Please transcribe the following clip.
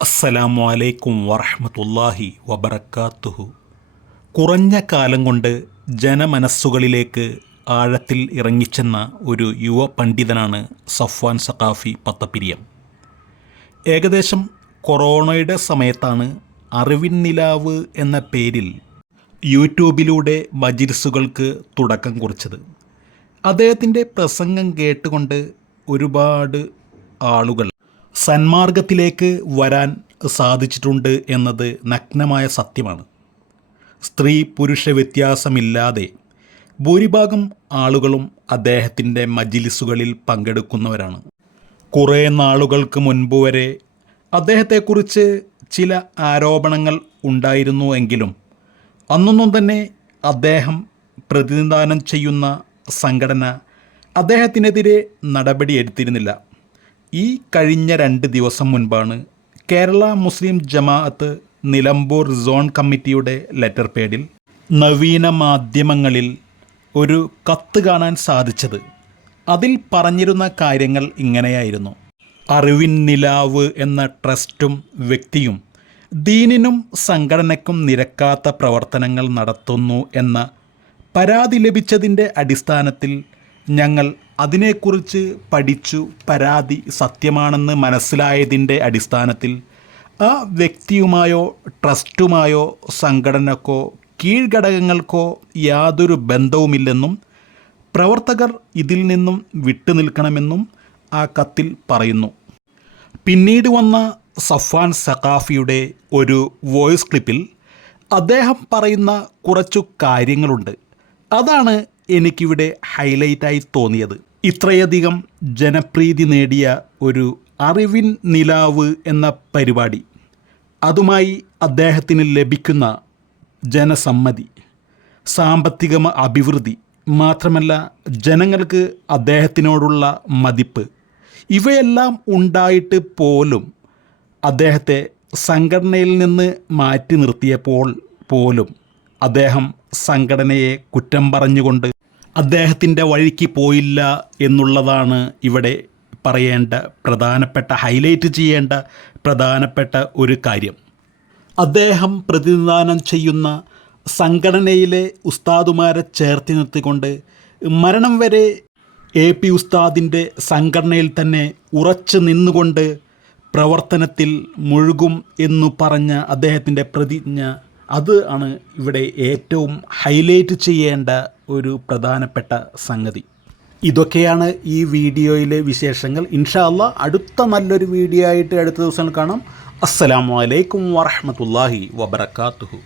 അസ്സലാമു അലൈക്കും വറഹ്മത്തുള്ളാഹി വബറകാതുഹു. കുറഞ്ഞ കാലം കൊണ്ട് ജനമനസ്സുകളിലേക്ക് ആഴത്തിൽ ഇറങ്ങിച്ചെന്ന ഒരു യുവ പണ്ഡിതനാണ് സഫ്വാൻ സഖാഫി പത്തപ്പിരിയം. ഏകദേശം കൊറോണയുടെ സമയത്താണ് അറിവിൻ നിലാവ് എന്ന പേരിൽ യൂട്യൂബിലൂടെ മജ്‌ലിസുകൾക്ക് തുടക്കം കുറിച്ചത്. അദ്ദേഹത്തിൻ്റെ പ്രസംഗം കേട്ടുകൊണ്ട് ഒരുപാട് ആളുകൾ സന്മാർഗത്തിലേക്ക് വരാൻ സാധിച്ചിട്ടുണ്ട് എന്നത് നഗ്നമായ സത്യമാണ്. സ്ത്രീ പുരുഷ വ്യത്യാസമില്ലാതെ ഭൂരിഭാഗം ആളുകളും അദ്ദേഹത്തിൻ്റെ മജ്‌ലിസുകളിൽ പങ്കെടുക്കുന്നവരാണ്. കുറേ നാളുകൾക്ക് മുൻപ് വരെ അദ്ദേഹത്തെക്കുറിച്ച് ചില ആരോപണങ്ങൾ ഉണ്ടായിരുന്നു എങ്കിലും അന്നൊന്നും തന്നെ അദ്ദേഹം പ്രതിനിധാനം ചെയ്യുന്ന സംഘടന അദ്ദേഹത്തിനെതിരെ നടപടിയെടുത്തിരുന്നില്ല. ഈ കഴിഞ്ഞ 2 ദിവസം മുൻപാണ് കേരള മുസ്ലിം ജമാഅത്ത് നിലമ്പൂർ സോൺ കമ്മിറ്റിയുടെ ലെറ്റർ പേഡിൽ നവീന മാധ്യമങ്ങളിൽ ഒരു കത്ത് കാണാൻ സാധിച്ചത്. അതിൽ പറഞ്ഞിരുന്ന കാര്യങ്ങൾ ഇങ്ങനെയായിരുന്നു: അറിവിൻ നിലാവ് എന്ന ട്രസ്റ്റും വ്യക്തിയും ദീനിനും സംഘടനയ്ക്കും നിരക്കാത്ത പ്രവർത്തനങ്ങൾ നടത്തുന്നു എന്ന പരാതി ലഭിച്ചതിൻ്റെ അടിസ്ഥാനത്തിൽ ഞങ്ങൾ അതിനെക്കുറിച്ച് പഠിച്ചു. പരാതി സത്യമാണെന്ന് മനസ്സിലായതിൻ്റെ അടിസ്ഥാനത്തിൽ ആ വ്യക്തിയുമായോ ട്രസ്റ്റുമായോ സംഘടനക്കോ കീഴ്ഘടകങ്ങൾക്കോ യാതൊരു ബന്ധവുമില്ലെന്നും പ്രവർത്തകർ ഇതിൽ നിന്നും വിട്ടുനിൽക്കണമെന്നും ആ കത്തിൽ പറയുന്നു. പിന്നീട് വന്ന സഫ്വാൻ സഖാഫിയുടെ ഒരു വോയിസ് ക്ലിപ്പിൽ അദ്ദേഹം പറയുന്ന കുറച്ചു കാര്യങ്ങളുണ്ട്. അതാണ് എനിക്കിവിടെ ഹൈലൈറ്റായി തോന്നിയത്. ഇത്രയധികം ജനപ്രീതി നേടിയ ഒരു അറിവിൻ നിലാവ് എന്ന പരിപാടി, അതുമായി അദ്ദേഹത്തിന് ലഭിക്കുന്ന ജനസമ്മതി, സാമ്പത്തിക അഭിവൃദ്ധി, മാത്രമല്ല ജനങ്ങൾക്ക് അദ്ദേഹത്തിനോടുള്ള മതിപ്പ്, ഇവയെല്ലാം ഉണ്ടായിട്ട് പോലും അദ്ദേഹത്തെ സംഘടനയിൽ നിന്ന് മാറ്റി നിർത്തിയപ്പോൾ പോലും അദ്ദേഹം സംഘടനയെ കുറ്റം പറഞ്ഞുകൊണ്ട് അദ്ദേഹത്തിൻ്റെ വഴിക്ക് പോയില്ല എന്നുള്ളതാണ് ഇവിടെ പറയേണ്ട പ്രധാനപ്പെട്ട, ഹൈലൈറ്റ് ചെയ്യേണ്ട പ്രധാനപ്പെട്ട ഒരു കാര്യം. അദ്ദേഹം പ്രതിനിധാനം ചെയ്യുന്ന സംഘടനയിലെ ഉസ്താദുമാരെ ചേർത്ത് നിർത്തിക്കൊണ്ട് മരണം വരെ AP ഉസ്താദിൻ്റെ സംഘടനയിൽ തന്നെ ഉറച്ചു നിന്നുകൊണ്ട് പ്രവർത്തനത്തിൽ മുഴുകും എന്നു പറഞ്ഞ അദ്ദേഹത്തിൻ്റെ പ്രതിജ്ഞ, അത് ആണ് ഇവിടെ ഏറ്റവും ഹൈലൈറ്റ് ചെയ്യേണ്ട ഒരു പ്രധാനപ്പെട്ട സംഗതി. ഇതൊക്കെയാണ് ഈ വീഡിയോയിലെ വിശേഷങ്ങൾ. ഇൻഷാ അല്ലാഹ് അടുത്ത നല്ലൊരു വീഡിയോ ആയിട്ട് അടുത്ത ദിവസം കാണാം. അസ്സലാമു അലൈക്കും വറഹ്മത്തുള്ളാഹി വബറകാതുഹു.